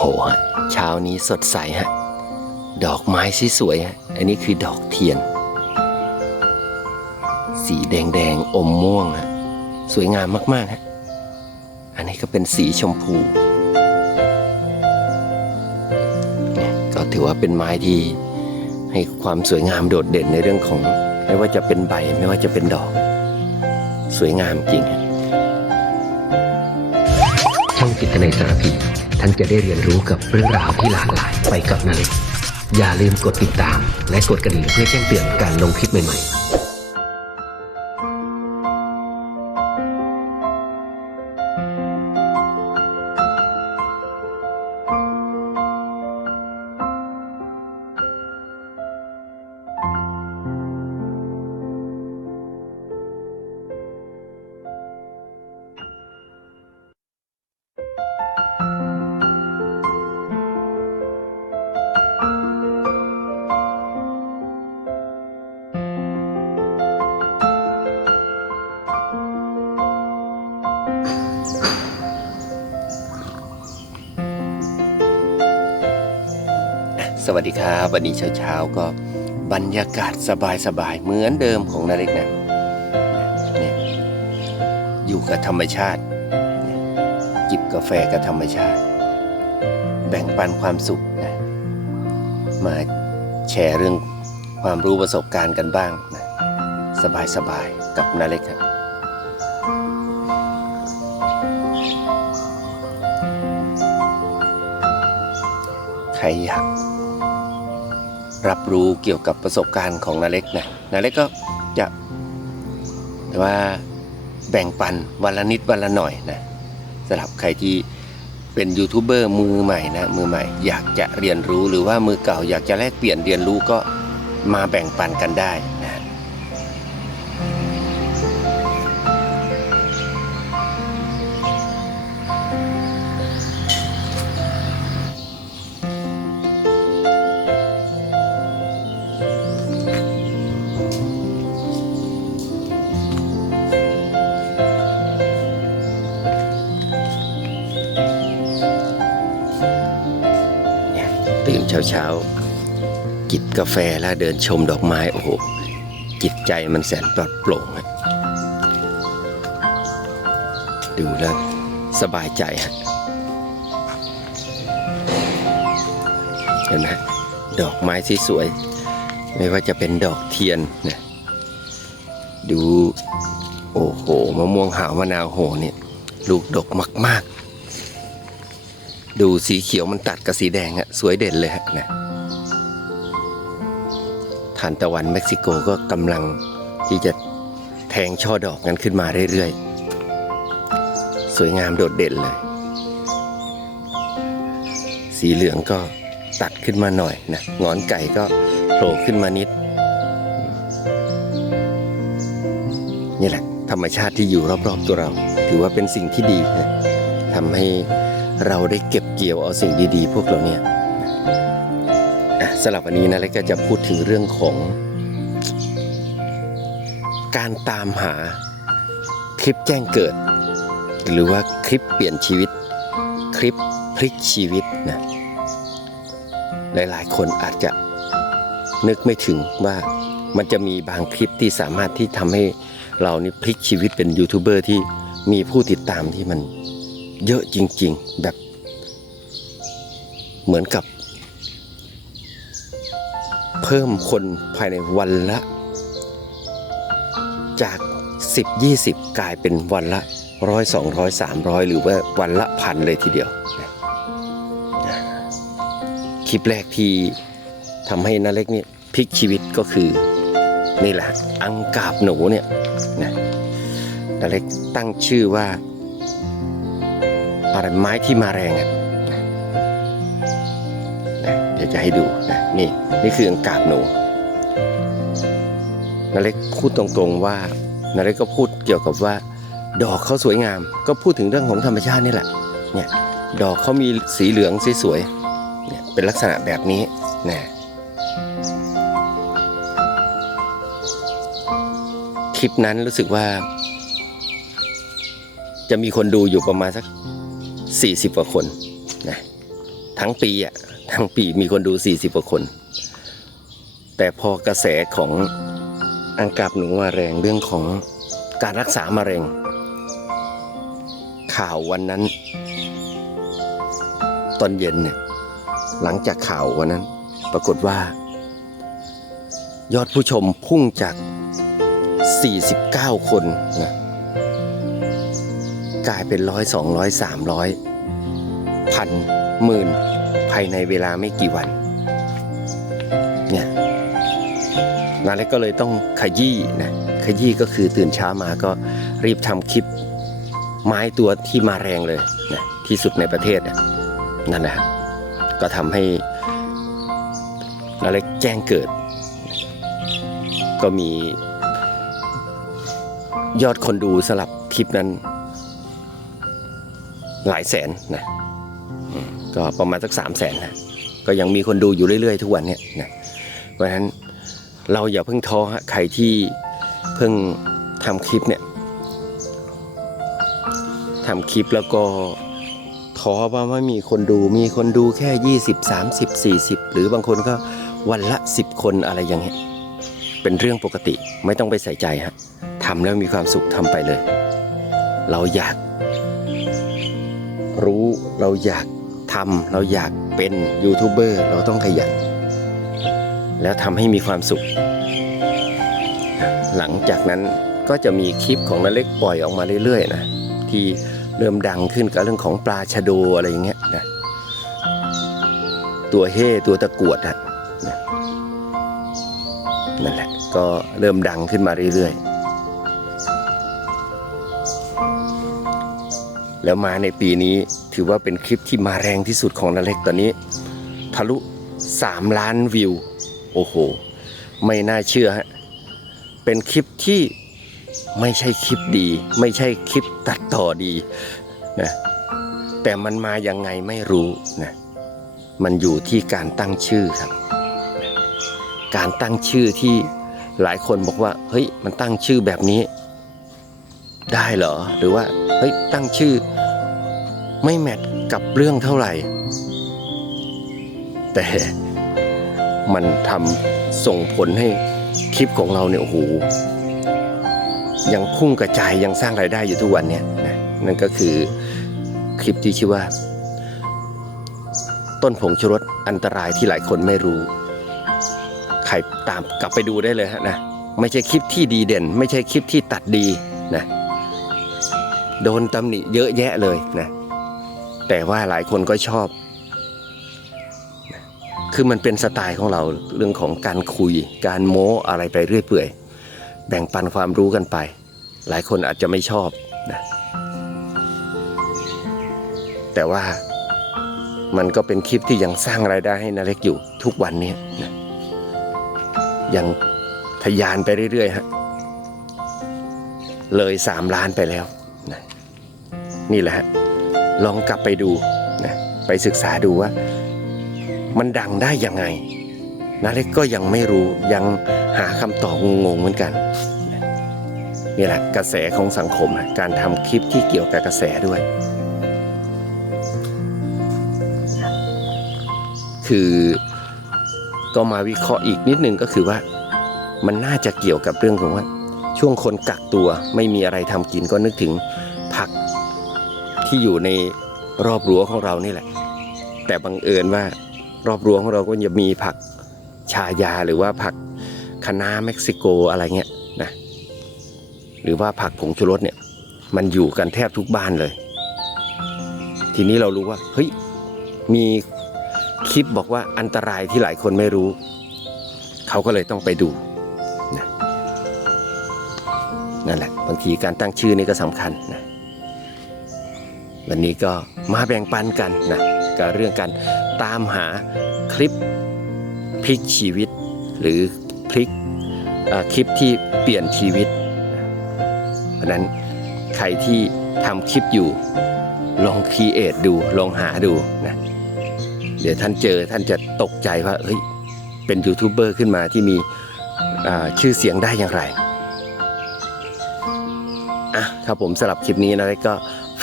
โหฮะเช้านี้สดใสฮะ ดอกไม้สวยๆฮะ อันนี้คือดอกเทียน สีแดงๆอมม่วงฮะ สวยงามมาก ๆ ฮะ อันนี้ก็เป็นสีชมพูก็ถือว่าเป็นไม้ที่ให้ความสวยงามโดดเด่นในเรื่องของไม่ว่าจะเป็นใบไม่ว่าจะเป็นดอก สวยงามจริงฮะช่องจิตในสารพี ท่านจะได้เรียนรู้กับเรื่องราวที่หลากหลายไปกับนาเล็กอย่าลืมกดติดตาม และกดกระดิ่งเพื่อแจ้งเตือนการลงคลิปใหม่ๆ วัสดีครับ วันนี้เช้าๆก็บรรยากาศสบายๆเหมือนเดิมของนาเล็กนะเนี่ยอยู่กับธรรมชาติ จิบกาแฟกับธรรมชาติ แบ่งปันความสุขนะมาแชร์เรื่องความรู้ประสบการณ์กันบ้างนะสบายๆกับนาเล็กครับใครอยาก รับรู้เกี่ยวกับประสบการณ์ของนาเล็กนะนาเล็กก็จะว่าแบ่งปันวันละนิดวันละหน่อยนะสำหรับใครที่เป็นยูทูบเบอร์มือใหม่นะมือใหม่ อยากจะเรียนรู้หรือว่ามือเก่าอยากจะแลกเปลี่ยนเรียนรู้ก็มาแบ่งปันกันได้ เช้าๆจิบกาแฟแล้วเดินชมดอกไม้โอ้โหจิตใจมันแสนปลอดโปร่งดูแล้วสบายใจฮะเห็นไหมดอกไม้ที่สวย ไม่ว่าจะเป็นดอกเทียนนะดู โอ้โหมะม่วงหาวมะนาวโหเนี่ย ลูกดกมาก ๆ ดูสีเขียวมันตัดกับสีแดงอะสวยเด่นเลยฮะนะทานตะวันเม็กซิโกก็กำลังที่จะแทงช่อดอกกันขึ้นมาเรื่อยๆ สวยงามโดดเด่นเลย สีเหลืองก็ตัดขึ้นมาหน่อยนะงอนไก่ก็โผล่ขึ้นมานิด นี่แหละ ธรรมชาติที่อยู่รอบๆตัวเรา ถือว่าเป็นสิ่งที่ดีนะทำให้ เราได้เก็บเกี่ยวเอาสิ่งดีๆ พวกเราเนี่ยอะสำหรับวันนี้นะแล้วก็จะพูดถึงเรื่องของ การตามหาคลิปแจ้งเกิด หรือว่าคลิปเปลี่ยนชีวิต คลิปพลิกชีวิตนะหลายๆ คนอาจจะนึกไม่ถึงว่ามันจะมีบางคลิปที่สามารถที่ทำให้เรานี่พลิกชีวิตเป็นยูทูบเบอร์ที่มีผู้ติดตามที่มัน เยอะจริง ๆ แบบเหมือนกับ เพิ่มคนภายในวันละ จาก 10 20 กลายเป็นวันละร้อยสองร้อยสามร้อยหรือว่าวันละพันเลยทีเดียว คลิปแรกที่ทำให้นาเล็กเนี่ยพลิกชีวิตก็คือ นี่แหละ อังกาบหนูเนี่ยนะนาเล็กตั้งชื่อว่า อะไรไม้ที่มาแรงอะนะเดี๋ยวจะให้ดูนะนี่นี่คืออังกาบหนูนาเล็กพูดตรงๆว่านาเล็กก็พูดเกี่ยวกับว่า ดอกเขาสวยงาม ก็พูดถึงเรื่องของธรรมชาตินี่แหละเนี่ยดอกเขามีสีเหลืองสวยๆเนี่ยเป็นลักษณะแบบนี้นะคลิปนั้นรู้สึกว่า จะมีคนดูอยู่ประมาณสัก 40 กว่าคนนะทั้งปีอะทั้งปีมีคนดู 40 กว่าคน แต่พอกระแสของอังกับหนูมาแรงเรื่องของการรักษามะเร็ง ข่าววันนั้น ตอนเย็นเนี่ยหลังจากข่าววันนั้น ปรากฏว่า ยอดผู้ชมพุ่งจาก 49 คนนะ กลายเป็นร้อยสองร้อยสามร้อยพันหมื่นภายในเวลาไม่กี่วัน เนี่ยนาเล็กก็เลยต้องขยี้นะขยี้ก็คือตื่นเช้ามาก็รีบทำคลิปไม้ตัวที่มาแรงเลยนะที่สุดในประเทศนั่นแหละฮะก็ทำให้นาเล็กแจ้งเกิด ก็มียอดคนดูสลับคลิปนั้น หลายแสนนะก็ประมาณสักสามแสนนะก็ยังมีคนดูอยู่เรื่อยๆ ทุกวันเนี่ยนะเพราะฉะนั้นเราอย่าเพิ่งท้อฮะใครที่เพิ่งทำคลิปเนี่ยทำคลิปแล้วก็ท้อว่าไม่มีคนดูมีคนดูแค่ 20 30 40 หรือบางคนก็วันละ 10 คนอะไรอย่างเงี้ยเป็นเรื่องปกติไม่ต้องไปใส่ใจฮะทำแล้วมีความสุขทำไปเลย เราอยาก รู้เราอยากทำเราอยากเป็นยูทูบเบอร์เราต้องขยัน แล้วทำให้มีความสุข หลังจากนั้นก็จะมีคลิปของนาเล็กปล่อยออกมาเรื่อยๆนะที่เริ่มดังขึ้นกับเรื่องของปลาชะโดอะไรอย่างเงี้ยนะตัวเฮ่ตัวตะกวดอะนะนั่นแหละก็เริ่มดังขึ้นมาเรื่อยๆ แล้วมาในปีนี้ถือว่าเป็นคลิปที่มาแรงที่สุดของนาเล็กตอนนี้ ทะลุ 3 ล้านวิว โอ้โห ไม่น่าเชื่อฮะ เป็นคลิปที่ไม่ใช่คลิปดี ไม่ใช่คลิปตัดต่อดีนะแต่มันมายังไงไม่รู้นะมันอยู่ที่การตั้งชื่อครับ การตั้งชื่อที่หลายคนบอกว่า เฮ้ย มันตั้งชื่อแบบนี้ ได้เหรอ หรือว่าเฮ้ยตั้งชื่อ ไม่แมทกับเรื่องเท่าไหร่ แต่มันทำส่งผลให้คลิปของเราเนี่ยโอ้โหยังพุ่งกระจายยังสร้างรายได้อยู่ทุกวันเนี่ยนะนั่นก็คือคลิปที่ชื่อว่า ต้นผงชูรสอันตรายที่หลายคนไม่รู้ใครตามกลับไปดูได้เลยฮะนะไม่ใช่คลิปที่ดีเด่น ไม่ใช่คลิปที่ตัดดีนะ โดนตำหนิเยอะแยะเลยนะ แต่ว่าหลายคนก็ชอบ คือมันเป็นสไตล์ของเราเรื่องของการคุย การโม้อะไรไปเรื่อยเปื่อย แบ่งปันความรู้กันไป หลายคนอาจจะไม่ชอบนะแต่ว่ามันก็เป็นคลิปที่ยังสร้างรายได้ให้นาเล็กอยู่ทุกวันนี้นะยังทะยานไปเรื่อยๆฮะเลยสามล้านไปแล้ว นี่แหละฮะลองกลับไปดูนะไปศึกษาดูว่า มันดังได้ยังไงนาเล็กก็ยังไม่รู้ยังหาคำตอบงงๆเหมือนกันนี่แหละกระแสของสังคมนะการทำคลิปที่เกี่ยวกับกระแสด้วย คือก็มาวิเคราะห์อีกนิดนึงก็คือว่า มันน่าจะเกี่ยวกับเรื่องของว่า ช่วงคนกักตัวไม่มีอะไรทำกินก็นึกถึงผัก ที่อยู่ในรอบรั้วของเรานี่แหละ แต่บังเอิญว่ารอบรั้วของเราก็จะมีผักชายาหรือว่าผักคะน้าเม็กซิโกอะไรเงี้ยนะหรือว่าผักผงชูรสเนี่ยมันอยู่กันแทบทุกบ้านเลย ทีนี้เรารู้ว่าเฮ้ยมีคลิปบอกว่าอันตรายที่หลายคนไม่รู้ เขาก็เลยต้องไปดูนะนั่นแหละบางทีการตั้งชื่อนี่ก็สำคัญนะ วันนี้ก็มาแบ่งปันกันนะกับเรื่องการตามหาคลิปพลิกชีวิต หรือพลิกคลิปที่เปลี่ยนชีวิต เพราะนั้นใครที่ทำคลิปอยู่ลองคีเอทดูลองหาดูนะเดี๋ยวท่านเจอท่านจะตกใจว่าเฮ้ยเป็นยูทูบเบอร์ขึ้นมาที่มีชื่อเสียงได้อย่างไรอะครับผมสำหรับคลิปนี้นะก็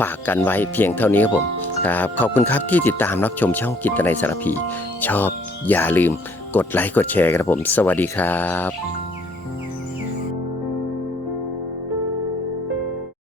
ฝากกันไว้เพียงเท่านี้ครับผมครับขอบคุณครับที่ติดตามรับชมช่องกิตในยสารพี ชอบอย่าลืมกดไลค์กดแชร์กันครับผม สวัสดีครับ